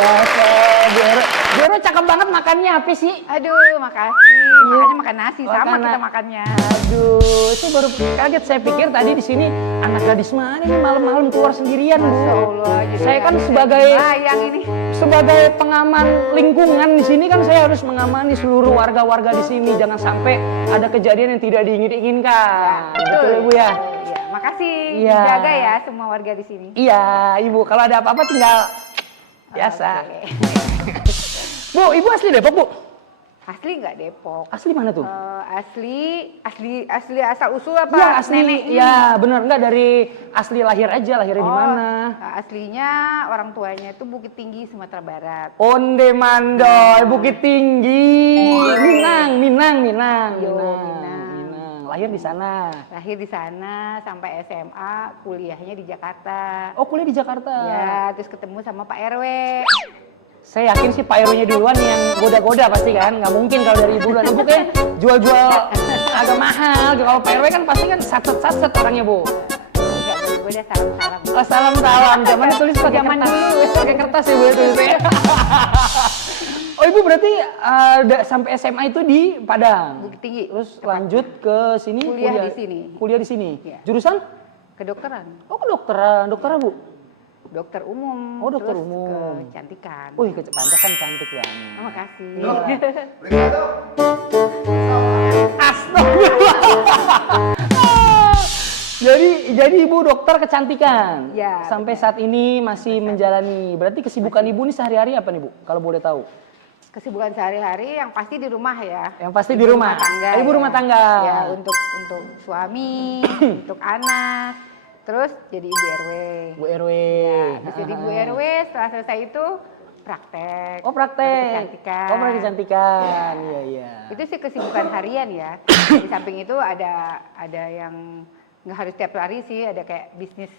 biasa. Bu Ero cakep banget makannya apa sih? Aduh, makasih. Makanya makan nasi sama kita makannya. Aduh, saya baru kaget. Saya pikir tadi di sini anak gadis mana nih malam-malam keluar sendirian, Bu. Masya Allah. Saya kan sebagai pengaman lingkungan di sini kan saya harus mengamani seluruh warga-warga di sini. Jangan sampai ada kejadian yang tidak diinginkan. Ya, betul ya, Bu ya? Iya, makasih. Iya. Dijaga ya semua warga di sini. Iya, Ibu. Kalau ada apa-apa tinggal biasa. Okay. Bu, Ibu asli Depok, Bu? Asli nggak Depok? Asli mana tuh? Asli asal usul apa? Iya, asli. Neneknya? Ya, benar enggak dari asli lahir aja, lahirnya di mana? Aslinya orang tuanya itu Bukit Tinggi, Sumatera Barat. Onde Mandoy, Bukit Tinggi. Minang. Yo, Minang. Lahir di sana. Lahir di sana sampai SMA, kuliahnya di Jakarta. Oh, kuliah di Jakarta. Ya, terus ketemu sama Pak RW. Saya yakin sih Pak RW-nya duluan yang goda-goda pasti kan. Nggak mungkin kalau dari Ibu duluan. Ibu kayak jual-jual agak mahal. Kalau Pak RW kan pasti kan satset orangnya, Bu. Enggak, gue udah salam-salam. Oh, salam. Zamannya tulis pakai kertas. Pakai kertas ya, Bu, ya tulisnya. Oh, Ibu berarti sampai SMA itu di Padang. Bukit Tinggi. Terus lanjut ke sini Kuliah di sini. Kuliah di sini. Ya. Jurusan? Kedokteran. Oh, kedokteran. Dokter apa, Bu? Dokter umum. Oh, dokter terus umum. Kecantikan. Wih, pantesan cantik banget. Terima kasih. Astagfirullah. Jadi Ibu dokter kecantikan. Ya. Sampai saat ini masih menjalani. Berarti kesibukan Ibu nih sehari-hari apa nih, Bu? Kalau boleh tahu. Kesibukan sehari-hari yang pasti di rumah ya. Yang pasti di rumah. Tangga. Ibu ya. rumah tangga. Ya, untuk suami, untuk anak, terus jadi ibu RW. Bu RW. Ya, habis jadi ibu RW, setelah selesai itu praktek. Oh, praktek. Kecantikan. Oh, praktek kecantikan. Iya. Itu sih kesibukan harian ya. Di samping itu ada yang nggak harus tiap hari sih, ada kayak bisnis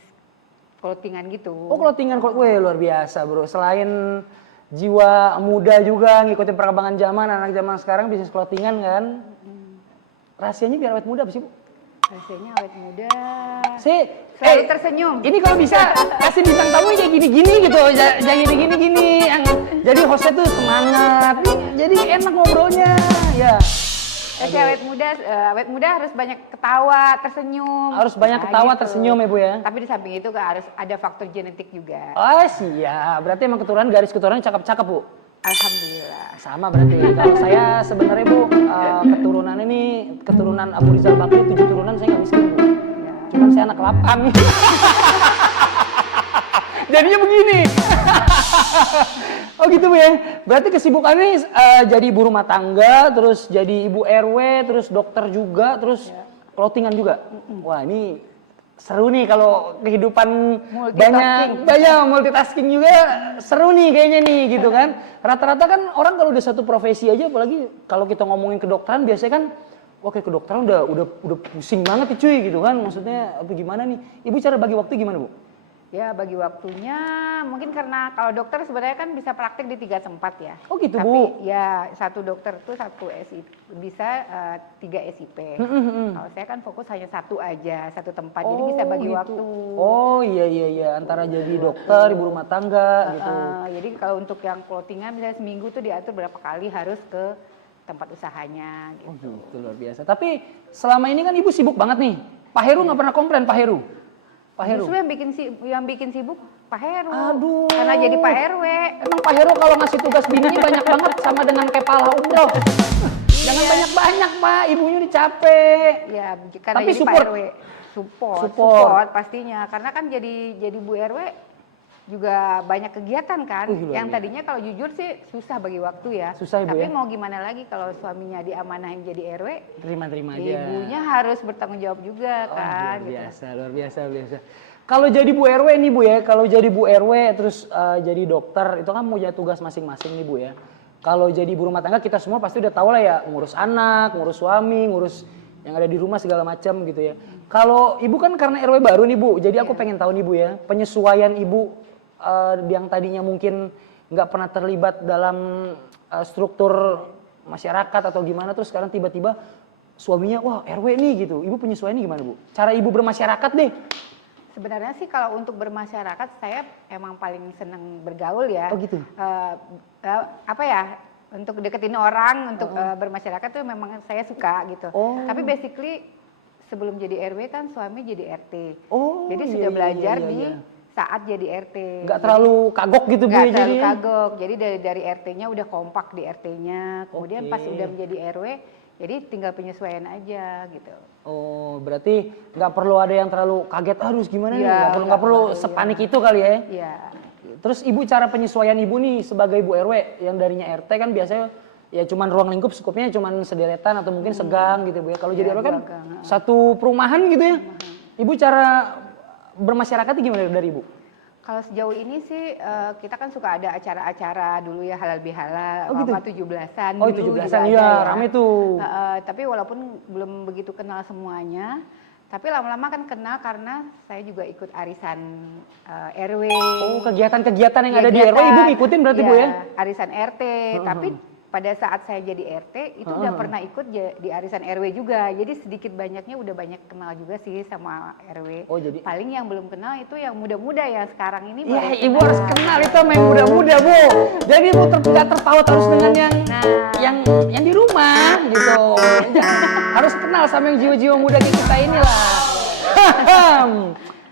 clothingan gitu. Oh, clothingan, weh luar biasa, Bro. Selain jiwa muda juga ngikutin perkembangan zaman, anak zaman sekarang bisnis clothingan kan. Rahasianya biar awet muda apa sih, Bu? Rahasianya awet muda. Selalu tersenyum. Ini kalau bisa kasih bintang tamu kayak gini-gini gitu, jangan gini-gini. Jadi hostnya tuh semangat, jadi enak ngobrolnya, ya. Awet muda harus banyak ketawa, tersenyum. Harus banyak ketawa, tersenyum ya, Bu ya. Tapi di samping itu harus ada faktor genetik juga. Oh siap, berarti emang garis keturunan cakep-cakep, Bu. Alhamdulillah. Sama berarti. Kalau saya sebenarnya, Bu, keturunan ini keturunan Abu Rizal Bakri, 7 turunan saya nggak miskin, Bu. Ya. Cuman saya anak 8. Jadinya begini. Oh gitu, Bu ya. Berarti kesibukannya jadi ibu rumah tangga, terus jadi ibu RW, terus dokter juga, terus clothingan juga. Wah, ini seru nih kalau kehidupan banyak multitasking juga seru nih kayaknya nih gitu kan. Rata-rata kan orang kalau udah satu profesi aja, apalagi kalau kita ngomongin kedokteran biasanya kan oke, kedokteran udah pusing banget nih cuy gitu kan. Maksudnya apa gimana nih? Ibu cara bagi waktu gimana, Bu? Ya bagi waktunya mungkin karena kalau dokter sebenarnya kan bisa praktek di 3 tempat ya. Oh gitu, tapi, Bu? ya satu dokter tuh satu SIP, bisa 3 SIP. Kalau saya kan fokus hanya satu aja, satu tempat, jadi bisa bagi gitu. waktu. Oh iya, antara jadi dokter, ibu rumah tangga gitu. Jadi kalau untuk yang clothingan misalnya seminggu tuh diatur berapa kali harus ke tempat usahanya gitu. Oh gitu, luar biasa. Tapi selama ini kan ibu sibuk banget nih. Pak Heru nggak pernah komplain, Pak Heru? Pak Heru? Justru yang bikin sibuk Pak Heru. Aduh. Karena jadi Pak RW. Emang Pak Heru kalau ngasih tugas bininya banyak banget sama dengan kepala umroh. Jangan banyak-banyak, Pak. Ibunya dicapek. Ya, karena tapi jadi support. Pak RW. Support pastinya. Karena kan jadi Bu RW juga banyak kegiatan kan. Yang tadinya kalau jujur sih susah bagi waktu ya. Susah, Ibu, tapi ya? mau gimana lagi kalau suaminya diamanahin jadi RW. Terima-terima aja. Ibunya harus bertanggung jawab juga kan. Luar biasa. Kalau jadi Bu RW nih, Bu ya. Kalau jadi Bu RW terus jadi dokter, itu kan punya tugas masing-masing nih, Bu ya. Kalau jadi ibu rumah tangga kita semua pasti udah tahu lah ya, ngurus anak, ngurus suami, ngurus yang ada di rumah segala macam gitu ya. Kalau ibu kan karena RW baru nih, Bu, jadi aku pengen tahu nih, Bu ya, penyesuaian ibu yang tadinya mungkin nggak pernah terlibat dalam struktur masyarakat atau gimana, terus sekarang tiba-tiba suaminya wah RW nih gitu. Ibu penyesuaiannya gimana, Bu? Cara ibu bermasyarakat deh. Sebenarnya sih kalau untuk bermasyarakat saya emang paling senang bergaul ya. Oh gitu. Apa ya? Untuk deketin orang, untuk bermasyarakat tuh memang saya suka gitu. Oh. Tapi basically sebelum jadi RW kan suami jadi RT. Oh. Jadi iya, sudah iya, belajar iya, di iya. saat jadi RT. Nggak terlalu kagok gitu Bu Nggak ya terlalu jadi. kagok. Jadi dari RT-nya udah kompak di RT-nya. Kemudian pas udah menjadi RW, jadi tinggal penyesuaian aja gitu. Oh, berarti nggak perlu ada yang terlalu kaget harus gimana nih? Iya, Nggak perlu sepanik itu kali ya? Iya. Terus Ibu cara penyesuaian Ibu nih sebagai Ibu RW yang darinya RT kan biasanya ya cuman ruang lingkup skupnya cuman sederetan atau mungkin segang gitu Bu ya. Kalau jadi RW kan satu perumahan gitu ya. Ibu cara bermasyarakatnya gimana dari Ibu? Kalau sejauh ini sih kita kan suka ada acara-acara dulu ya halal bihalal, gitu? sama 17-an Oh, dulu 17-an juga iya, ada ya. rame tuh. Tapi walaupun belum begitu kenal semuanya, tapi lama-lama kan kenal karena saya juga ikut arisan RW. Oh, kegiatan-kegiatan yang ada di RW Ibu ngikutin berarti Bu ya? Arisan RT, tapi pada saat saya jadi RT itu udah pernah ikut di arisan RW juga. Jadi sedikit banyaknya udah banyak kenal juga sih sama RW. Oh, jadi paling yang belum kenal itu yang muda-muda yang sekarang ini. Iya, Ibu harus kenal itu sama yang muda-muda Bu. Jadi Ibu nggak terpaut harus dengan yang di rumah gitu. Harus kenal sama yang jiwa-jiwa muda kita inilah.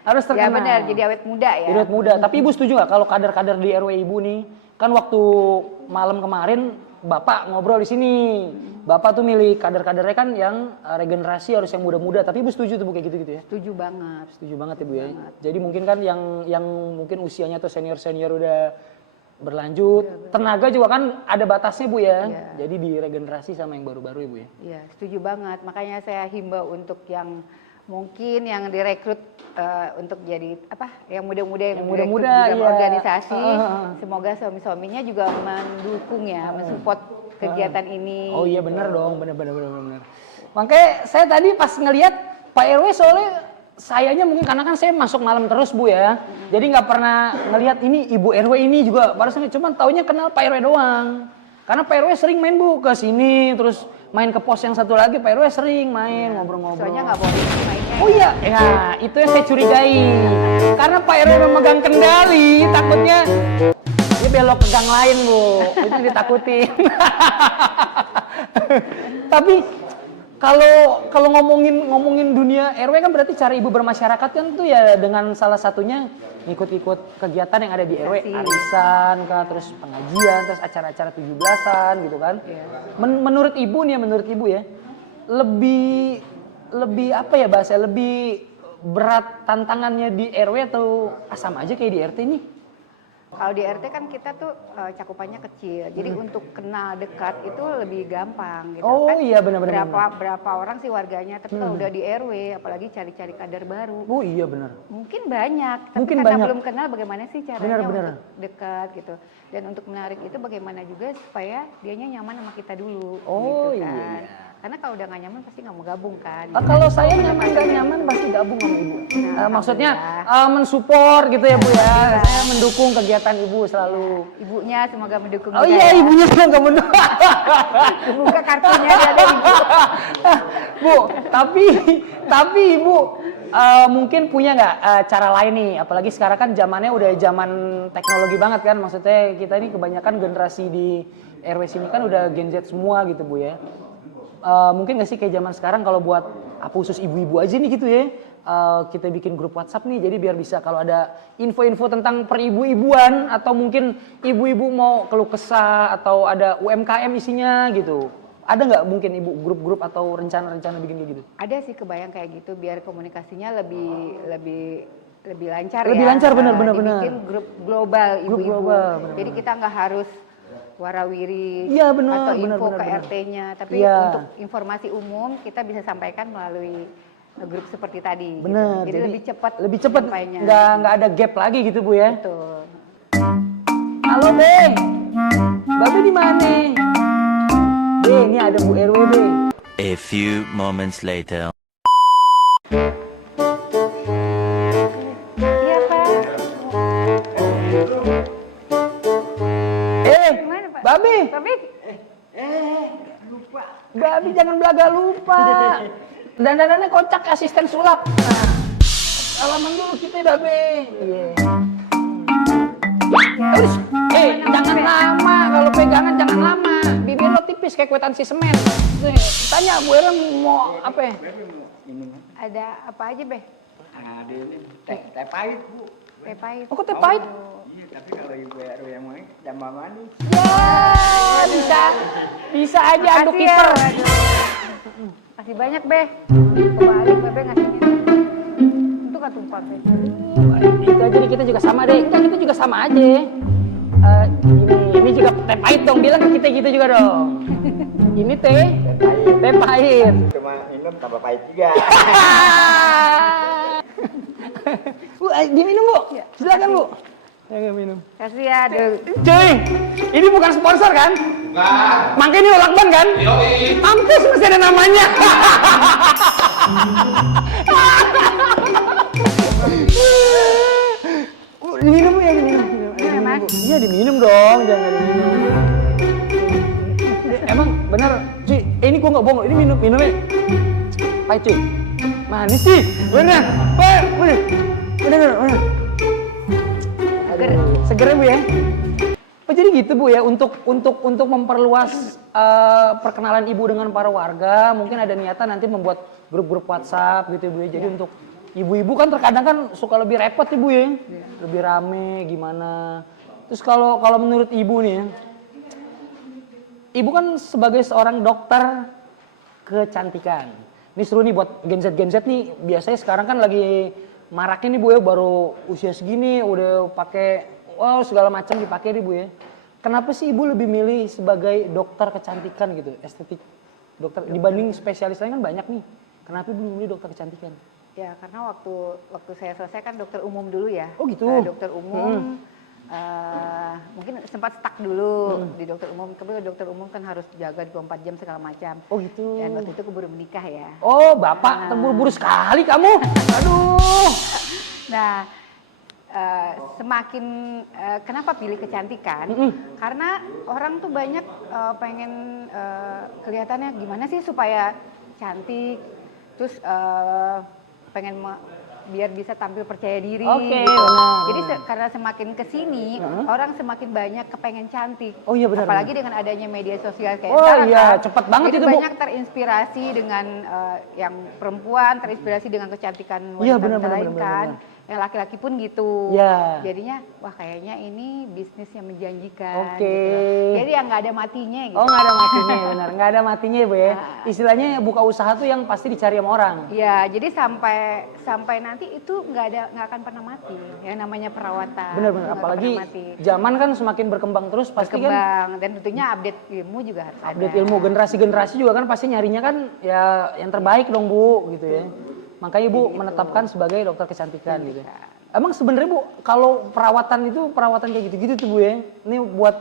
Harus terkenal. Ya benar, jadi awet muda ya. Jadi awet muda. Tapi Ibu setuju nggak kalau kader-kader di RW Ibu nih, kan waktu malam kemarin Bapak ngobrol di sini. Bapak tuh milih kader-kadernya kan yang regenerasi harus yang muda-muda. Tapi Ibu setuju tuh Bu kayak gitu-gitu ya? Setuju banget. Setuju banget ya Bu ya. Jadi mungkin kan yang mungkin usianya tuh senior-senior udah berlanjut. Tenaga juga kan ada batasnya Bu ya. Jadi diregenerasi sama yang baru-baru ya Bu ya. Iya, setuju banget. Makanya saya himbau untuk yang mungkin yang direkrut untuk jadi yang muda-muda yang muda-muda di dalam iya. organisasi, semoga suami-suaminya juga mendukung ya, mensupport kegiatan ini. Oh iya benar dong, benar. Makanya saya tadi pas ngelihat Pak RW soalnya sayanya mungkin karena kan saya masuk malam terus Bu ya, jadi nggak pernah ngelihat ini Ibu RW ini juga, padahal cuma taunya kenal Pak RW doang. Karena Pak RW sering main Bu ke sini, terus main ke pos yang satu lagi, Pak RW sering main ngobrol-ngobrol. Soalnya nggak boleh mainnya. Oh iya, ya itu yang saya curigai. Karena Pak RW memegang kendali, takutnya dia belok ke gang lain Bu, itu yang ditakutin. Tapi kalau ngomongin dunia RW kan berarti cara Ibu bermasyarakat kan tuh ya dengan salah satunya ngikut-ikut kegiatan yang ada di RW, arisan kah, terus pengajian, terus acara-acara 17-an gitu kan. Menurut Ibu ya, lebih apa ya bahasa, lebih berat tantangannya di RW atau sama aja kayak di RT nih? Kalau di RT kan kita tuh cakupannya kecil, jadi untuk kenal dekat itu lebih gampang gitu. Oh kan iya benar-benar. Berapa orang sih warganya, tapi kalau udah di RW, apalagi cari-cari kader baru. Oh iya benar. Mungkin banyak, tapi Mungkin karena banyak. belum kenal bagaimana sih caranya Benar. untuk dekat gitu. Dan untuk menarik itu bagaimana juga supaya dianya nyaman sama kita dulu. Oh gitu iya. kan. Karena kalau udah nggak nyaman pasti nggak mau gabung kan. Kalau saya nyaman nggak nyaman pasti gabung sama Ibu. Maksudnya mensupport gitu ya Bu ya. Saya mendukung kegiatan Ibu selalu. Ibunya semoga mendukung. Oh iya, ibunya semoga mendukung. Buka kartunya dia ada Ibu. Bu, tapi Ibu mungkin punya nggak cara lain nih? Apalagi sekarang kan zamannya udah zaman teknologi banget kan. Maksudnya kita ini kebanyakan generasi di RW sini kan udah Gen Z semua gitu Bu ya. Mungkin nggak sih kayak zaman sekarang kalau buat apa khusus ibu-ibu aja nih gitu ya, kita bikin grup WhatsApp nih, jadi biar bisa kalau ada info-info tentang peribu-ibuan atau mungkin ibu-ibu mau keluh kesah atau ada UMKM isinya gitu, ada nggak mungkin Ibu grup-grup atau rencana-rencana bikin kayak gitu? Ada sih kebayang kayak gitu biar komunikasinya lebih lancar. Lebih lancar benar. Dibikin grup global Grup ibu-ibu. global, benar. Jadi kita nggak harus warawiri Iya, benar, atau info benar. ke RT-nya, tapi Iya. untuk informasi umum kita bisa sampaikan melalui grup seperti tadi. Bener. Gitu. Jadi lebih cepat sampainya. nggak ada gap lagi gitu Bu ya. Betul. Halo Be, Babe di mana? Be, ini ada Bu RW Be. A few moments later. Iya Pak. Gimana Pak? Babe, Tapi Babe jangan belaga lupa. Dandanannya kocak asisten sulap. salaman dulu kita dah be. Terus, jangan lama kalau pegangan jangan lama. Bibir lo tipis kayak kwetansi semen. Tanya Bu Era mau apa ya? Ada apa aja, Be? Ada ini teh pahit, Bu. Teh pahit. Oh, kok teh pahit? Iya, tapi kalau Ibu Ero yang mau tambah manis. Ya, bisa aja aduk Makasih ya, kiper. waduh. Makasih banyak, Be. Kebalik, Bebe ngasihnya. Itu kan tumpah, Be. Itu aja nih, kita juga sama deh. Enggak, kita juga sama aja. Ini juga teh pahit dong. Bilang ke kita gitu juga dong. Ini teh pahit. Cuma minum tambah pahit juga. Bu, diminum Bu. Silakan Bu. Silakan minum. Kasih ya, aduh. Cuy, ini bukan sponsor kan? Enggak. Makanya ini Olakban kan? Yoi. Mampus masih ada namanya. Diminum ya, diminum. Iya, Mas. Iya diminum dong, jangan diminum. Emang bener, cuy, ini gua nggak bohong, ini minumnya pahit cuy. Manis sih, bener, bener. Seger ya Bu ya. Oh jadi gitu Bu ya, untuk memperluas perkenalan Ibu dengan para warga, mungkin ada niatan nanti membuat grup-grup WhatsApp gitu ya Bu ya. Jadi untuk ibu-ibu kan terkadang kan suka lebih repot Ibu ya, lebih rame gimana. Terus kalau menurut Ibu nih ya, Ibu kan sebagai seorang dokter kecantikan. Ini seru nih buat Gen Z nih, biasanya sekarang kan lagi maraknya nih Bu ya, baru usia segini udah pakai segala macam dipakai nih Bu ya. Kenapa sih Ibu lebih milih sebagai dokter kecantikan gitu, estetik dokter dibanding spesialis lain kan banyak nih. Kenapa Ibu milih dokter kecantikan? Ya, karena waktu saya selesai kan dokter umum dulu ya. Oh gitu. Dokter umum mungkin sempat stuck dulu di dokter umum. Kemudian dokter umum kan harus jaga 24 jam segala macam. Oh gitu. Dan waktu itu keburu menikah ya. Oh Bapak terburu-buru sekali kamu. Aduh. Nah, semakin kenapa pilih kecantikan? Karena orang tuh banyak pengen kelihatannya gimana sih supaya cantik, terus pengen biar bisa tampil percaya diri. Oke, gitu. benar. Jadi karena semakin kesini orang semakin banyak kepengen cantik. Oh iya benar. Apalagi dengan adanya media sosial kayak Oh sekarang iya, kan. cepat banget Jadi itu Bu. banyak terinspirasi dengan yang perempuan, terinspirasi dengan kecantikan Iya, wanita benar, lain benar, kan. benar. Yang laki-laki pun gitu. Iya. Jadinya wah kayaknya ini bisnis yang menjanjikan. Oke. Gitu. Jadi yang nggak ada matinya gitu. Oh nggak ada matinya benar, nggak ada matinya ya Bu ya. Istilahnya buka usaha tuh yang pasti dicari sama orang. Iya, jadi sampai nanti itu nggak akan pernah mati. Yang namanya perawatan. Benar-benar, itu nggak apalagi akan pernah mati. zaman kan semakin berkembang terus pasti kan. Berkembang dan tentunya update ilmu juga harus ada. Update ilmu generasi juga kan pasti nyarinya kan ya yang terbaik dong Bu gitu ya. Makanya Ibu menetapkan sebagai dokter kecantikan gitu. Emang sebenarnya Bu kalau perawatan kayak gitu-gitu tuh Bu ya. Ini buat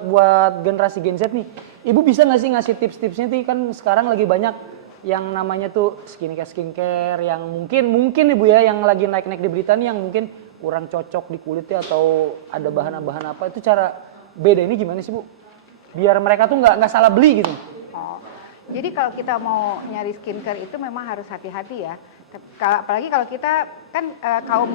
generasi Gen Z nih. Ibu bisa nggak sih ngasih tips-tipsnya tuh kan sekarang lagi banyak yang namanya tuh skincare yang mungkin nih Bu ya yang lagi naik-naik di berita nih yang mungkin kurang cocok di kulitnya atau ada bahan-bahan apa itu cara beda ini gimana sih Bu? Biar mereka tuh nggak salah beli gitu. Oh, jadi kalau kita mau nyari skincare itu memang harus hati-hati ya. Apalagi kalau kita kan kaum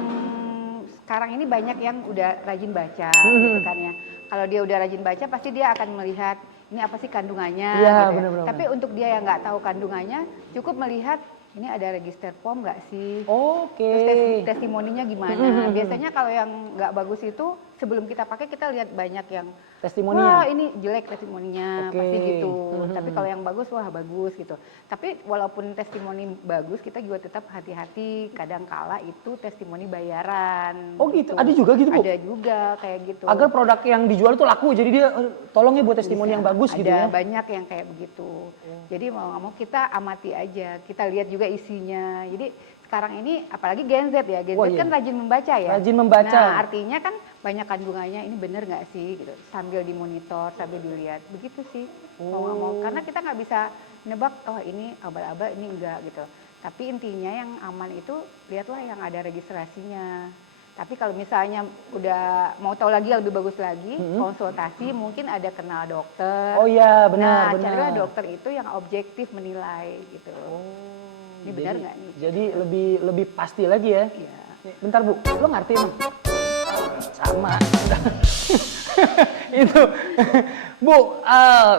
sekarang ini banyak yang udah rajin baca gitu kan ya. Kalau dia udah rajin baca pasti dia akan melihat ini apa sih kandungannya Iya, gitu ya. benar-benar. Tapi untuk dia yang nggak tahu kandungannya cukup melihat ini ada register POM nggak sih? Oke. Terus testimoninya gimana? Biasanya kalau yang nggak bagus itu sebelum kita pakai kita lihat banyak yang Testimoninya. wah ini jelek testimoninya, Oke. pasti gitu. Tapi kalau yang bagus wah bagus gitu. Tapi walaupun testimoni bagus kita juga tetap hati-hati. Kadang kala itu testimoni bayaran. Oh gitu, ada juga gitu Bu? Ada juga kayak gitu. Agar produk yang dijual itu laku jadi dia tolong ya buat testimoni yang bagus gitu ya. Ada banyak yang kayak begitu. Jadi mau nggak mau kita amati aja, kita lihat juga isinya. Jadi sekarang ini apalagi Gen Z ya, Gen Z kan rajin membaca ya. Rajin membaca. Nah artinya kan banyak kandungannya ini bener nggak sih gitu. Sambil dimonitor, sambil dilihat. Begitu sih mau nggak mau. Karena kita nggak bisa nebak oh ini abal-abal ini enggak gitu. Tapi intinya yang aman itu lihatlah yang ada registrasinya. Tapi kalau misalnya udah mau tahu lagi yang lebih bagus lagi, konsultasi mungkin ada kenal dokter. Oh iya benar. Nah, carilah dokter itu yang objektif menilai gitu. Ini benar nggak nih? Jadi lebih pasti lagi ya. Iya. Bentar Bu, lo ngerti emang? Sama. Itu. Bu,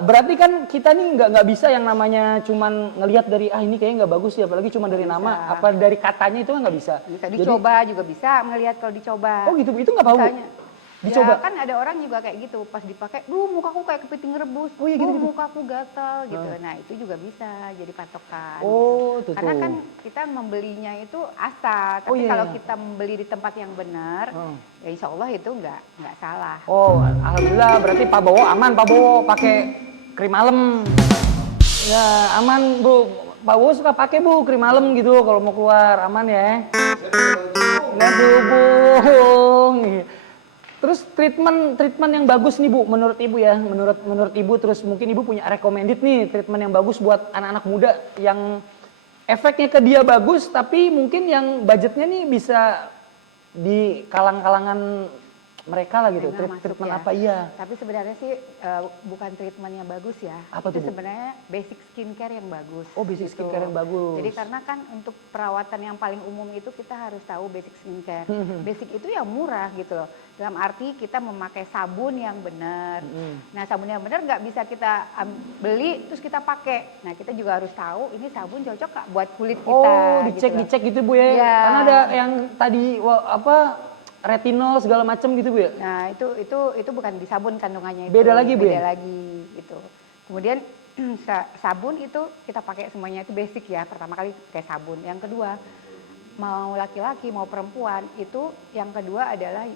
berarti kan kita nih nggak bisa yang namanya cuman ngelihat dari ini kayaknya nggak bagus ya, apalagi cuma dari nama, apa dari katanya itu kan nggak bisa. Bisa dicoba juga bisa melihat kalau dicoba. Oh gitu Bu, itu nggak apa Bu? Misalnya, Dicoba. ya kan ada orang juga kayak gitu, pas dipakai, mukaku kayak kepiting rebus, Oh iya, gitu. mukaku gatal gitu. Nah itu juga bisa jadi patokan. Oh, gitu. tuh, Karena tuh. kan kita membelinya itu asal, tapi Oh, iya, kalau iya. kita membeli di tempat yang benar, ya insya Allah itu nggak salah. Oh, alhamdulillah berarti Pak Bowo aman, Pak Bowo pakai krim malam. Ya, aman Bu. Pak Bowo suka pakai Bu krim malam gitu kalau mau keluar, aman ya. Nggak dihubung. Terus treatment yang bagus nih Bu menurut Ibu ya, menurut Ibu, terus mungkin Ibu punya recommended nih treatment yang bagus buat anak-anak muda yang efeknya ke dia bagus tapi mungkin yang budgetnya nih bisa di kalangan mereka lah gitu. Menengah masuk Treatment ya. apa iya? Tapi sebenarnya sih bukan treatment yang bagus ya. Apa itu tuh, Bu? sebenarnya basic skincare yang bagus. Oh, basic gitu. skincare yang bagus. Jadi karena kan untuk perawatan yang paling umum itu kita harus tahu basic skincare. Basic itu yang murah gitu loh. Dalam arti kita memakai sabun yang benar. Nah sabun yang benar nggak bisa kita beli terus kita pakai. Nah kita juga harus tahu ini sabun cocok nggak buat kulit kita. Oh, gitu loh. dicek gitu Bu ya. Iya. Karena ada yang tadi retinol segala macam gitu Bu ya. Nah itu bukan di sabun kandungannya itu. Beda lagi, Bu, ya? Beda lagi gitu. Kemudian sabun itu kita pakai semuanya itu basic ya. Pertama kali pakai sabun. Yang kedua mau laki-laki mau perempuan itu yang kedua adalah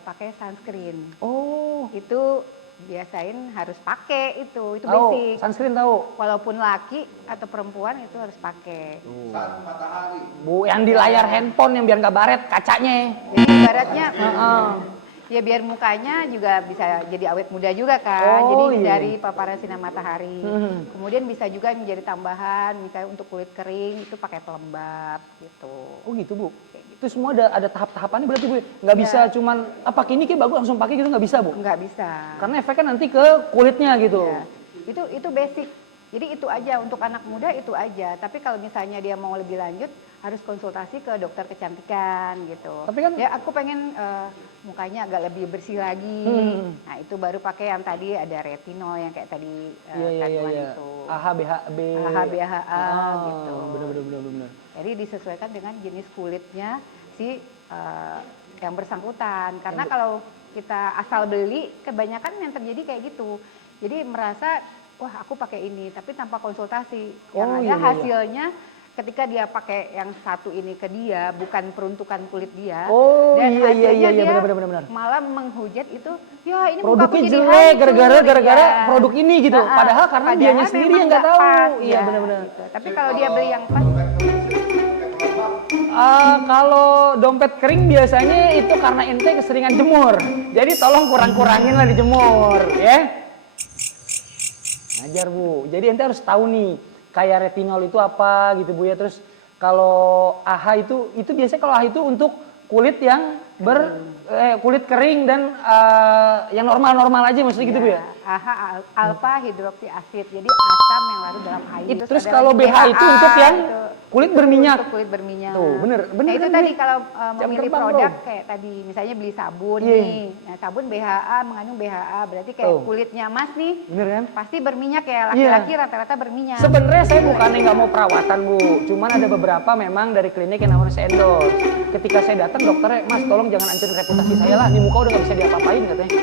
pakai sunscreen. Oh, Itu biasain harus pakai itu tahu. basic. Sunscreen tahu. Walaupun laki atau perempuan itu harus pakai. Bu, yang di layar handphone yang biar nggak baret kacanya. Jadi ibaratnya Heeh. ya biar mukanya juga bisa jadi awet muda juga kan. Oh, Jadi iya. dari paparan sinar matahari. Kemudian bisa juga menjadi tambahan misalnya untuk kulit kering itu pakai pelembab gitu. Oh gitu Bu. Kayak gitu. Itu semua ada tahap-tahapannya berarti Bu. Nggak bisa cuman pakai ini kayak bagus langsung pakai gitu nggak bisa Bu. Enggak bisa. Karena efeknya nanti ke kulitnya gitu. Ya. Itu basic. Jadi itu aja untuk anak muda itu aja. Tapi kalau misalnya dia mau lebih lanjut harus konsultasi ke dokter kecantikan gitu. Tapi kan- ya aku pengen mukanya agak lebih bersih lagi. Nah itu baru pakai yang tadi ada retinol yang kayak tadi kandungan itu. AHA, BHB. AHA, BHA gitu. Bener. Jadi disesuaikan dengan jenis kulitnya si yang bersangkutan. Karena kalau kita asal beli, kebanyakan yang terjadi kayak gitu. Jadi merasa, wah aku pakai ini, tapi tanpa konsultasi. Yang Oh, ada iya. hasilnya ketika dia pakai yang satu ini ke dia, bukan peruntukan kulit dia. Oh, dan iya, hasilnya dia benar. malah menghujat itu, ya ini Produknya mukaku jadi jelek hancur. gara-gara Ya. produk ini gitu. Padahal karena dianya sendiri memang yang nggak tahu. pas, Iya, ya, benar-benar. gitu. Tapi kalau dia beli yang pas, Kalau dompet kering biasanya itu karena ente keseringan jemur. Jadi tolong kurang-kurangin lah dijemur, ya. Ngajar Bu. Jadi ente harus tahu nih, kayak retinol itu apa gitu Bu ya. Terus kalau AHA itu biasanya kalau AHA itu untuk kulit yang kulit kering dan yang normal-normal aja maksudnya gitu Bu ya. AHA alfa hidroksi asid. Jadi asam yang larut dalam air. Terus ada kalau lagi BH itu untuk yang itu kulit berminyak. Untuk kulit berminyak. Tuh, bener Nah, itu kan, tadi Bu? kalau Jam memilih terbang, produk Bro. kayak tadi, misalnya beli sabun Iya. nih. Nah, sabun BHA mengandung BHA, berarti kayak Tuh. kulitnya Mas nih Bener kan? pasti berminyak ya. Laki-laki rata-rata berminyak. Sebenarnya saya bukannya nggak mau perawatan Bu, cuman ada beberapa memang dari klinik yang namanya saya endorse. Ketika saya datang dokternya, Mas tolong jangan hancurin reputasi saya lah, ini muka udah nggak bisa diapa-apain katanya.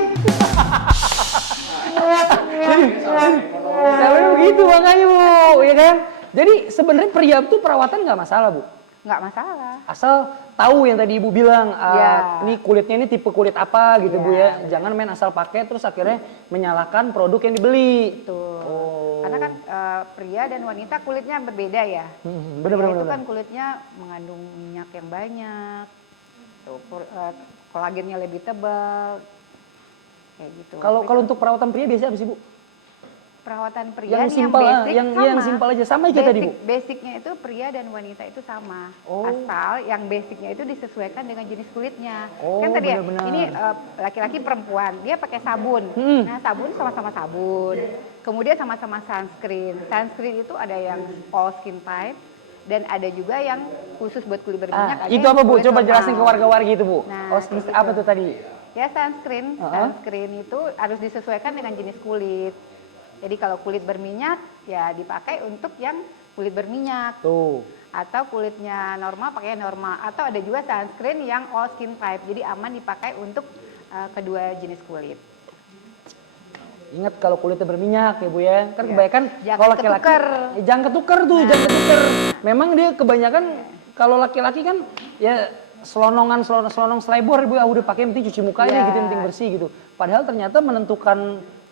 Sebenarnya begitu makanya Bu, ya kan? Jadi sebenarnya pria tuh perawatan nggak masalah Bu, Nggak masalah. asal tahu yang tadi Ibu bilang, Ya. ini kulitnya ini tipe kulit apa gitu Bu ya. Ya. Jangan main asal pakai terus akhirnya menyalahkan produk yang dibeli. Tuh. Oh. Karena kan pria dan wanita kulitnya berbeda ya. Bener. Itu kan kulitnya mengandung minyak yang banyak. Tuh, kolagennya lebih tebal. Kayak gitu. Kalau Tapi untuk perawatan pria biasanya apa sih Bu? perawatan pria Yang nih, simpel, basic yang simpel aja. Sama aja tadi, Bu? Basicnya itu pria dan wanita itu sama. Oh. Asal yang basicnya itu disesuaikan dengan jenis kulitnya. Oh, Kan tadi ya, benar-benar. ini laki-laki perempuan, dia pakai sabun. Nah sabun sama-sama sabun. Kemudian sama-sama sunscreen. Sunscreen itu ada yang all skin type, Dan ada juga yang khusus buat kulit berminyak. ada Itu yang apa Bu? kulit Coba normal. jelasin ke warga-warga itu Bu. Nah, Apa tuh tadi? Ya sunscreen, sunscreen itu harus disesuaikan dengan jenis kulit. Jadi kalau kulit berminyak ya dipakai untuk yang kulit berminyak. Tuh. Atau kulitnya normal pakai normal. Atau ada juga sunscreen yang all skin type. Jadi aman dipakai untuk kedua jenis kulit. Ingat kalau kulitnya berminyak ya Bu ya. Kan Ya. kebanyakan Jangan kalau laki-laki ketuker. jangan ketuker tuh, jangan ketuker. Memang dia kebanyakan kalau laki-laki kan ya selonong selebor Bu ya, udah pakai yang penting cuci muka aja Ya. gitu, yang penting bersih gitu. Padahal ternyata menentukan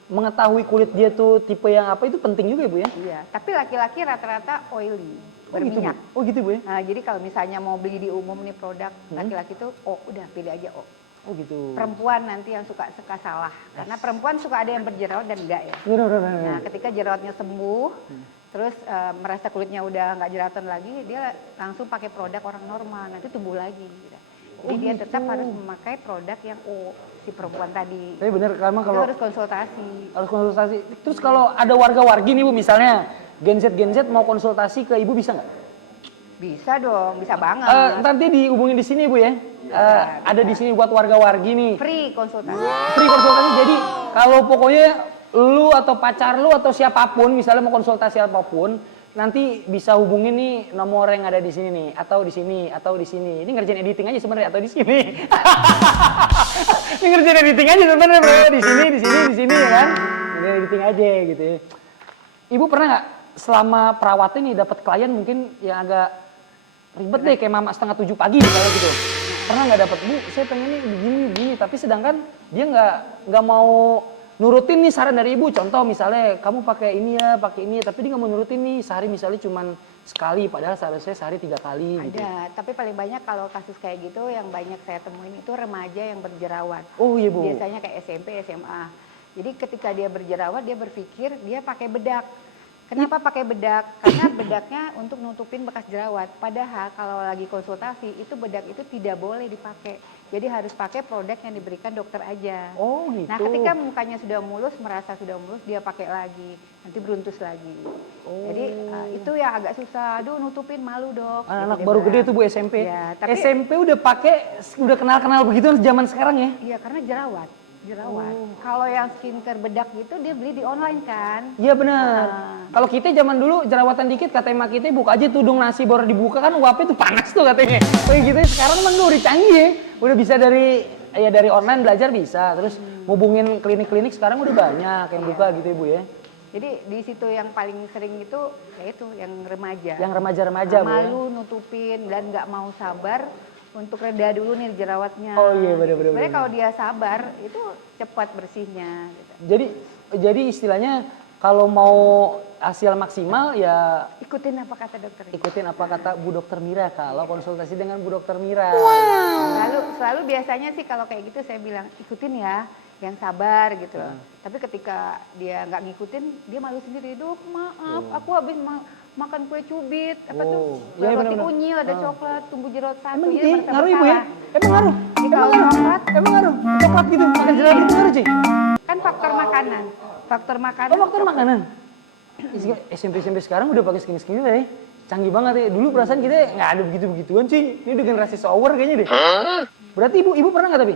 mengetahui kulit dia tuh tipe yang apa itu penting juga ya Bu ya. Iya, tapi laki-laki rata-rata oily, berminyak. Gitu, Bu? Oh gitu Bu ya. Nah, jadi kalau misalnya mau beli di umum nih produk, laki-laki tuh udah pilih aja Oh gitu. Perempuan nanti yang suka salah. Karena perempuan suka ada yang berjerawat dan enggak ya. Bener. Nah, ketika jerawatnya sembuh, terus merasa kulitnya udah nggak jerawatan lagi, dia langsung pakai produk orang normal, nanti tumbuh lagi. Gitu. Jadi dia tetap harus memakai produk yang si perempuan tadi. Tapi bener karena Itu kalau harus konsultasi. harus konsultasi. Terus kalau ada warga-wargi nih Bu misalnya Gen Z mau konsultasi ke Ibu bisa nggak? Bisa dong, bisa banget. Nanti dihubungin di sini Bu ya. Ada di sini buat warga-wargi nih. Free konsultasi. Free konsultasi. Jadi kalau pokoknya lu atau pacar lu atau siapapun misalnya mau konsultasi apapun, nanti bisa hubungin nih nomor yang ada di sini nih, atau di sini atau di sini. Ini ngerjain editing aja sebenarnya atau di sini. Ini ngerjain editing aja sebenarnya bro. Di sini ya kan. Ini editing aja gitu ya. Ibu pernah nggak selama perawatan nih dapat klien mungkin yang agak ribet deh kayak mama 6:30 pagi misalnya gitu. Pernah nggak dapat Bu, saya pengennya begini, tapi sedangkan dia nggak mau nurutin nih saran dari Ibu. Contoh misalnya kamu pakai ini ya, pakai ini, tapi dia nggak mau nurutin nih sehari misalnya cuman sekali, padahal seharusnya sehari 3 kali. Gitu. Ada, tapi paling banyak kalau kasus kayak gitu yang banyak saya temuin itu remaja yang berjerawat. Oh iya Bu. Biasanya kayak SMP, SMA. Jadi ketika dia berjerawat dia berpikir dia pakai bedak. Kenapa pakai bedak? Karena bedaknya untuk nutupin bekas jerawat. Padahal kalau lagi konsultasi itu bedak itu tidak boleh dipakai. Jadi harus pakai produk yang diberikan dokter aja. Oh gitu. Nah ketika mukanya sudah mulus, merasa sudah mulus, dia pakai lagi. Nanti beruntus lagi. Jadi itu yang agak susah. Aduh nutupin malu dok. Anak Gitu baru dia gede bilang. tuh Bu SMP. Ya, tapi, SMP udah pakai, udah kenal-kenal begitu zaman sekarang ya. Iya karena jerawat. Kalau yang skincare bedak gitu dia beli di online kan. Iya benar. Kalau kita zaman dulu jerawatan dikit kata emak kita buka aja tudung nasi baru dibuka kan uapnya tuh panas tuh katanya. Kayak gitu sekarang emang udah canggih ya. Udah bisa dari online belajar bisa. Terus hubungin klinik-klinik sekarang udah banyak yang buka gitu Ibu ya. Jadi di situ yang paling sering itu yaitu yang remaja. Yang remaja-remaja Bu ya. Malu nutupin dan nggak mau sabar untuk reda dulu nih jerawatnya. Oh iya benar-benar. Sebenarnya kalau dia sabar itu cepat bersihnya. Gitu. Jadi istilahnya kalau mau hasil maksimal ya Ikutin apa kata dokter. ikutin apa kata Bu Dokter Mira kalau konsultasi dengan Bu Dokter Mira. Selalu biasanya sih kalau kayak gitu saya bilang ikutin ya, yang sabar gitu. Tapi ketika dia nggak ngikutin, dia malu sendiri. Dok maaf, aku habis makan kue cubit, apa tuh Iya, roti benar-benar. unyil, ada coklat, tumbuh jerawat satu. Emang Jadi gitu ya? merasa Ngaruh Ibu ya? bersalah. Emang ngaruh? Jadi kalau coklat Emang ngaruh? Coklat gitu, makan jerawat gitu ngaruh cuy? kan faktor makanan. Faktor makanan. Oh faktor makanan? SMP sekarang udah pakai skin ya? Canggih banget ya. Dulu perasaan kita nggak ada begitu-begituan sih. Ini udah generasi shower kayaknya deh. Berarti ibu pernah nggak tapi?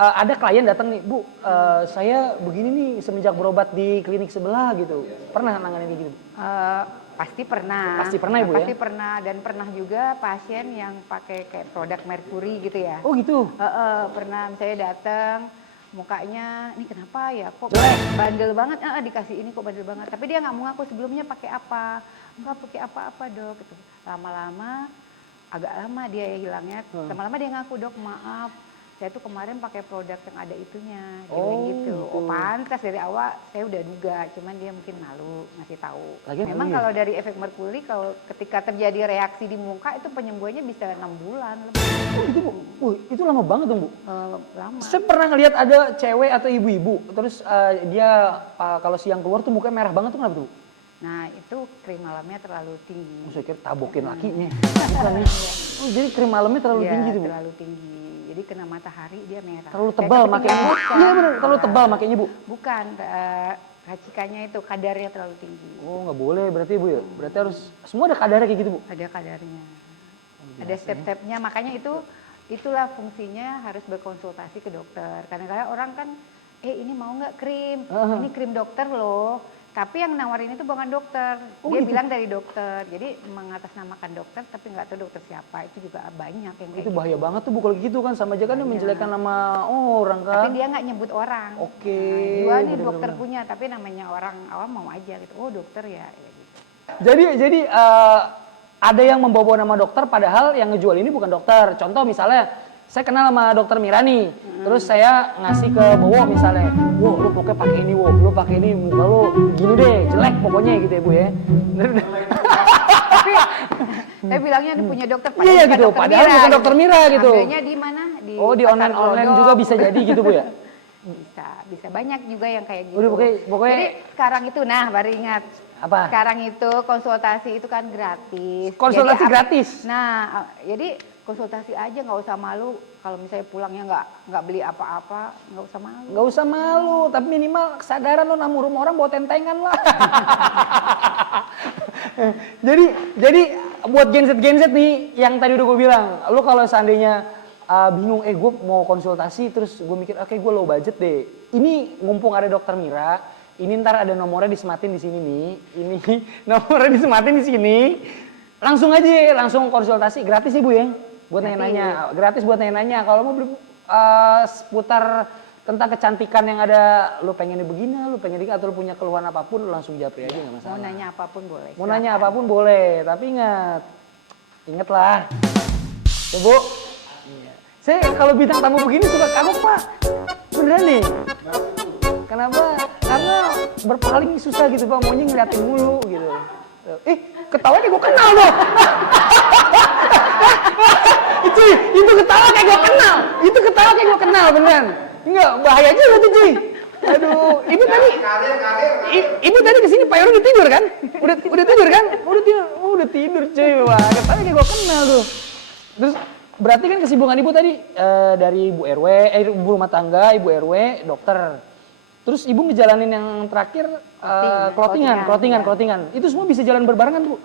Ada klien datang nih, Bu, saya begini nih semenjak berobat di klinik sebelah gitu. Pernah nanganin kayak gitu? Pasti pernah. Pasti pernah, Ibu, ya? Pasti pernah dan pernah juga pasien yang pakai kayak produk Mercury gitu ya. Oh gitu? Pernah misalnya datang mukanya ini kenapa ya kok Jelek. bandel banget dikasih ini kok bandel banget tapi dia nggak mau ngaku sebelumnya pakai apa nggak pakai apa-apa dok gitu. Lama-lama agak lama dia hilangnya lama-lama dia ngaku dok maaf saya tuh kemarin pakai produk yang ada itunya dia bilang gitu. Oh pantas dari awal saya udah duga cuman dia mungkin malu ngasih tahu. Lagian Memang iya. kalau dari efek merkuri kalau ketika terjadi reaksi di muka itu penyembuhannya bisa 6 bulan lebih. Oh gitu Bu? Itu lama banget dong Bu? Lama. Saya pernah ngeliat ada cewek atau ibu-ibu, terus dia kalau siang keluar tuh mukanya merah banget tuh kenapa tuh? Bu? Nah itu krim malamnya terlalu tinggi. Oh, saya kira tabokin lakinya. Bukan ya? Oh, jadi krim malamnya terlalu Iya, tinggi tuh Bu? terlalu tinggi. Jadi kena matahari dia merah. Terlalu Kayak tebal ketinggian makanya. busa. Iya benar, terlalu tebal makanya Bu. Bukan, Racikannya itu kadarnya terlalu tinggi. Oh nggak boleh berarti Bu ya? Berarti harus semua ada kadarnya kayak gitu Bu? Ada kadarnya. Ada step-stepnya, makanya itulah fungsinya harus berkonsultasi ke dokter. Kadang-kadang orang kan, ini mau nggak krim? Ini krim dokter loh. Tapi yang nawarin itu bukan dokter. Oh, Dia gitu? bilang dari dokter. Jadi mengatasnamakan dokter tapi nggak tahu dokter siapa. Itu juga banyak yang kayak Itu gitu. bahaya banget tuh Bu kalau gitu kan, sama aja kan dia menjelekkan nama orang kan. Tapi dia nggak nyebut orang. Oke, Nah, jual nih bener-bener. dokter punya, tapi namanya orang awam mau aja gitu. Oh dokter ya gitu. Jadi ada yang membawa nama dokter padahal yang ngejual ini bukan dokter. Contoh misalnya saya kenal sama dokter Mira nih, terus saya ngasih ke Bowo misalnya, Wo lu pokoknya pakai ini Wo, lu pakai ini muka lu gini deh, jelek pokoknya gitu ya Bu ya. Tapi saya bilangnya ini punya dokter. Iya bukan gitu, dokter padahal Mira, bukan dokter Mira gitu. Ambilnya di mana? Oh di Pasar online Glodok. juga bisa jadi gitu Bu ya. Bisa banyak juga yang kayak gitu. Udah, pokoknya- Jadi sekarang itu, nah baru ingat. Apa? Sekarang itu konsultasi itu kan gratis. Konsultasi Jadi, gratis? Nah, jadi konsultasi aja nggak usah malu. Kalau misalnya pulangnya nggak beli apa-apa, nggak usah malu. Nggak usah malu, tapi minimal kesadaran lo namu rumah orang bawa tentengan lah. jadi buat Gen Z nih yang tadi udah gue bilang, lo kalau seandainya bingung, gue mau konsultasi terus gue mikir, oke gue low budget deh. Ini mumpung ada dokter Mira, ini ntar ada nomornya disematin di sini nih, ini nomornya disematin di sini. Langsung aja, langsung konsultasi gratis ya Bu ya. Buat nanya-nanya, gratis buat nanya-nanya. Kalau mau beli seputar tentang kecantikan yang ada, lu pengennya begini, lu pengen atau lu punya keluhan apapun, lu langsung japri aja nggak masalah. Mau nanya apapun boleh. Mau nanya apapun boleh, tapi ingatlah, ya Bu. Iya. Saya kalau bintang tamu begini suka kagok Pak, beneran nih. Kenapa? Karena berpaling susah gitu Pak, maunya ngeliatin mulu gitu. Ketawanya gue kenal loh. Cuy, itu ketawa kayak gue kenal. Itu ketawa kayak gue kenal beneran. Enggak, bahaya juga tuh cuy. Aduh, ibu tadi. Ibu tadi kesini Pak Yono udah tidur kan? Udah tidur kan? Udah tidur cuy. Wah, ketawa kayak gue kenal tuh. Terus berarti kan kesibukan ibu tadi dari ibu RW, ibu rumah tangga, ibu RW, dokter. Terus ibu ngejalanin yang terakhir clothingan. Itu semua bisa jalan berbarengan Bu?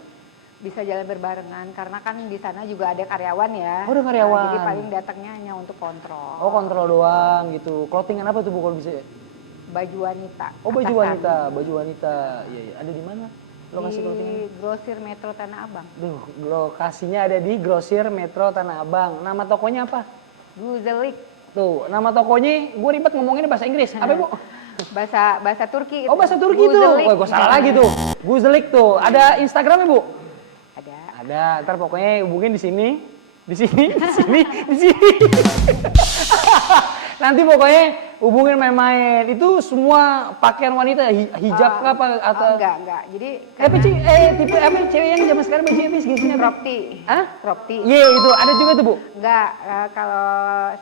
Bisa jalan berbarengan karena kan di sana juga ada karyawan ya. Oh, ada karyawan. Nah, jadi paling datangnya hanya untuk kontrol. Oh kontrol doang gitu. Clothingan apa tuh Bu kalau bisa? Baju wanita. Oh baju atasan. wanita. Iya. Ada di mana? Lokasi clothingan? Di Grosir Metro Tanah Abang. Duh, lokasinya ada di Grosir Metro Tanah Abang. Nama tokonya apa? Guzelik. Tuh, nama tokonya gue ribet ngomonginnya bahasa Inggris. Apa Bu? Bahasa Turki. Oh bahasa Turki tuh. Guzelik. Oh gue salah lagi tuh. Guzelik tuh. Ada Instagramnya Bu? Ada. Ntar pokoknya hubungin di sini. Nanti pokoknya hubungin main-main. Itu semua pakaian wanita, hijab kah apa atau? Enggak. Jadi Tipe apa cewek yang zaman sekarang baju apa segitunya? crop tee. Hah? Crop tee. Iya itu ada juga tuh Bu. Enggak, kalau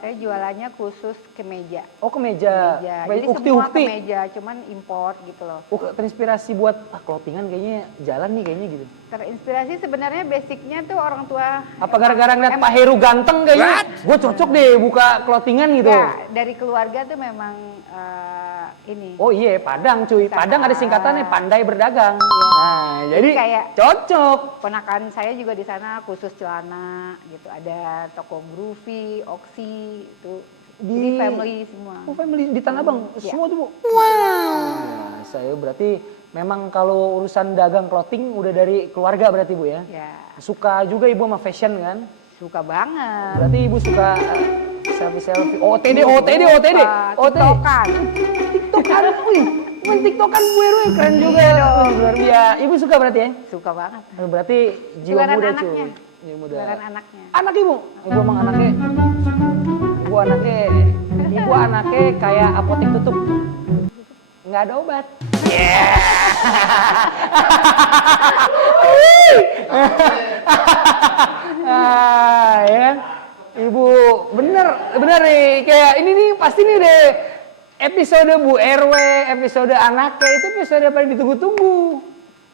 saya jualannya khusus kemeja. Oh kemeja. Jadi semua kemeja, cuman import gitu loh. Terinspirasi buat clothingan kayaknya jalan nih kayaknya gitu. Terinspirasi sebenarnya basicnya tuh orang tua. Apa gara-gara ngeliat Pak Heru ganteng kayaknya? Gue cocok deh buka clothingan gitu. Ya, dari keluarga tuh memang ini. Oh iya, Padang cuy. Padang ada singkatannya pandai berdagang. Iya. Nah, jadi kayak cocok. Ponakan saya juga di sana khusus celana gitu. Ada toko Groovy, Oxy itu. Jadi family semua. Oh family di Tanah Abang Iya. semua tuh Bu. Wow. Saya berarti memang kalau urusan dagang clothing udah dari keluarga berarti Bu ya. Ya, Suka juga Ibu sama fashion kan? suka banget. Berarti Ibu suka selfie. OTD. TikTokan. TikTokan. Wih, main TikTokan Bu RW keren juga. dong. Luar biasa. Ibu suka berarti ya? Suka banget. Berarti jiwa Jualan muda anaknya. cuy. Jiwa muda. Jualan anaknya. Anak Ibu? Ibu emang anaknya. Ibu anaknya kayak apotek tutup. Nggak ada obat. Ya kan? Ibu bener nih kayak ini nih pasti nih deh episode Bu RW, episode anaknya itu episode paling ditunggu-tunggu.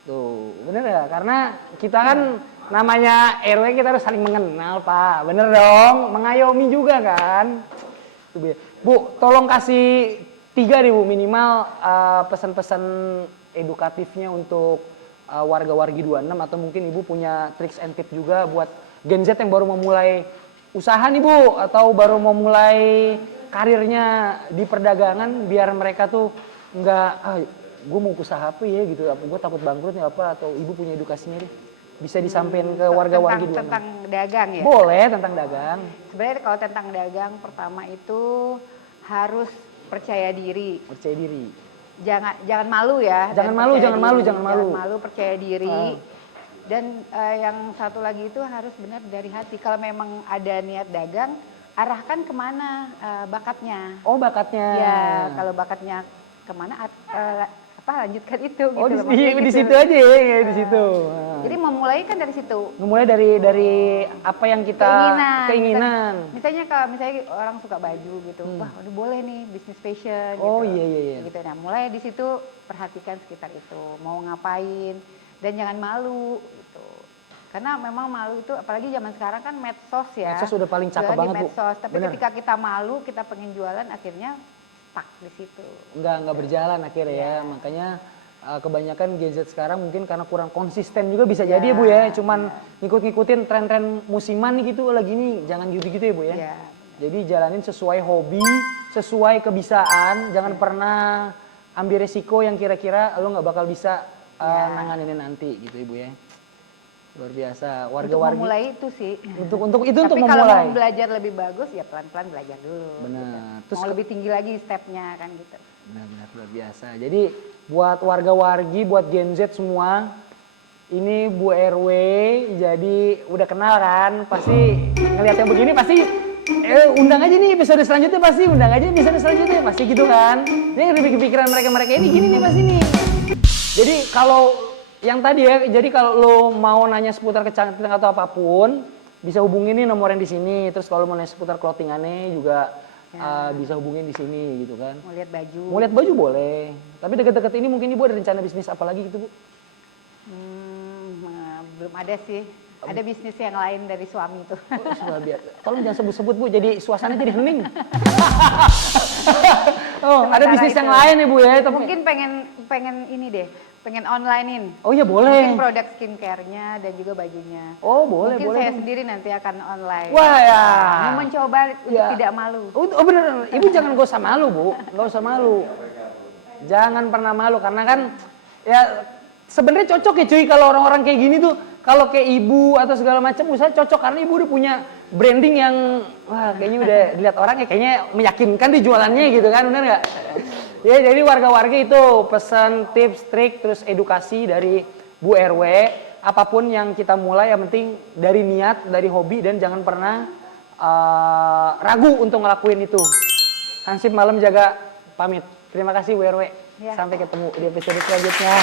Tuh, bener ya? Karena kita kan namanya RW kita harus saling mengenal Pak, bener dong, mengayomi juga kan. Tuh, Bu, tolong kasih 3 deh Bu minimal pesan-pesan edukatifnya untuk warga-wargi 26 atau mungkin Ibu punya tricks and tip juga buat Gen Z yang baru memulai usaha nih Bu atau baru mau mulai karirnya di perdagangan biar mereka tuh nggak gue mau usaha apa ya gitu, gue takut bangkrut nih apa, atau Ibu punya edukasinya deh bisa disampaikan ke warga-wargi 26. Tentang dagang ya? Boleh tentang dagang. Sebenarnya kalau tentang dagang pertama itu harus percaya diri. Percaya diri. Jangan malu ya. Jangan dan malu, percaya jangan malu, diri. jangan malu. Jangan malu, percaya diri. Dan yang satu lagi itu harus benar dari hati. Kalau memang ada niat dagang, arahkan kemana bakatnya. Oh bakatnya. Ya, kalau bakatnya kemana, lanjutkan itu. Oh gitu loh, di maksudnya gitu. situ aja ya, di situ. Jadi memulai kan dari situ. Memulai dari apa yang kita keinginan. Misalnya kalau orang suka baju gitu, wah ini boleh nih bisnis fashion. Oh gitu. iya. Gitu. Nah mulai di situ perhatikan sekitar itu, mau ngapain dan jangan malu gitu. Karena memang malu itu, apalagi zaman sekarang kan medsos ya. Medsos udah paling cakep Jualan di banget Bu. medsos. Tapi Bener. ketika kita malu, kita pengen jualan akhirnya stuck di situ. Nggak berjalan akhirnya ya. Makanya kebanyakan Gen Z sekarang mungkin karena kurang konsisten juga bisa jadi ya Bu ya. Cuman ngikut-ngikutin tren-tren musiman nih gitu lagi nih. Jangan gitu-gitu ya Bu ya. Iya. Jadi jalanin sesuai hobi, sesuai kebisaan. Jangan pernah ambil resiko yang kira-kira lo nggak bakal bisa nanganinnya nanti gitu Ibu ya. Luar biasa. Untuk Warga-wargi. memulai itu sih. Untuk itu untuk Tapi kalau memulai. mau belajar lebih bagus ya pelan-pelan belajar dulu. Benar. Gitu. Terus Mau lebih tinggi lagi stepnya kan gitu. Benar-benar luar biasa. Jadi buat warga-wargi, buat Gen Z semua, ini Bu RW, jadi udah kenal kan, pasti ngeliat yang begini pasti undang aja nih episode selanjutnya, pasti undang aja episode selanjutnya, pasti gitu kan. Ini udah pikiran mereka ini gini nih pasti nih. Jadi kalau yang tadi ya, jadi kalau lo mau nanya seputar kecantikan atau apapun, bisa hubungin nih nomor yang di sini. Terus kalau mau nanya seputar clothingannya juga bisa hubungin di sini gitu kan. Mau lihat baju. Mau lihat baju boleh. Tapi deket-deket ini mungkin Ibu ada rencana bisnis apa lagi gitu Bu? Belum ada sih. Ada bisnis yang lain dari suami tuh. Luar biasa. Tolong jangan sebut-sebut Bu, jadi suasana jadi hening. Oh, ada Sementara bisnis itu. yang lain ya Bu ya. Tapi... Mungkin pengen ini deh, pengen onlinein. Oh iya boleh. Mungkin produk skincare-nya dan juga bajunya. Oh boleh, Mungkin boleh. saya sendiri nanti akan online. Wah ya. Mau mencoba untuk Ya. tidak malu. Oh bener, Ibu jangan gak usah malu Bu, gak usah malu. Jangan pernah malu karena kan ya sebenarnya cocok ya cuy kalau orang-orang kayak gini tuh, kalau kayak Ibu atau segala macam usaha cocok karena Ibu udah punya branding yang wah kayaknya udah dilihat orang ya kayaknya meyakinkan di jualannya gitu kan, bener nggak? Ya jadi warga-warga itu pesan tips, trik, terus edukasi dari Bu RW, apapun yang kita mulai yang penting dari niat, dari hobi dan jangan pernah ragu untuk ngelakuin itu. Hansip Malam Jaga pamit. Terima kasih Bu RW. Ya. Sampai ketemu di episode selanjutnya.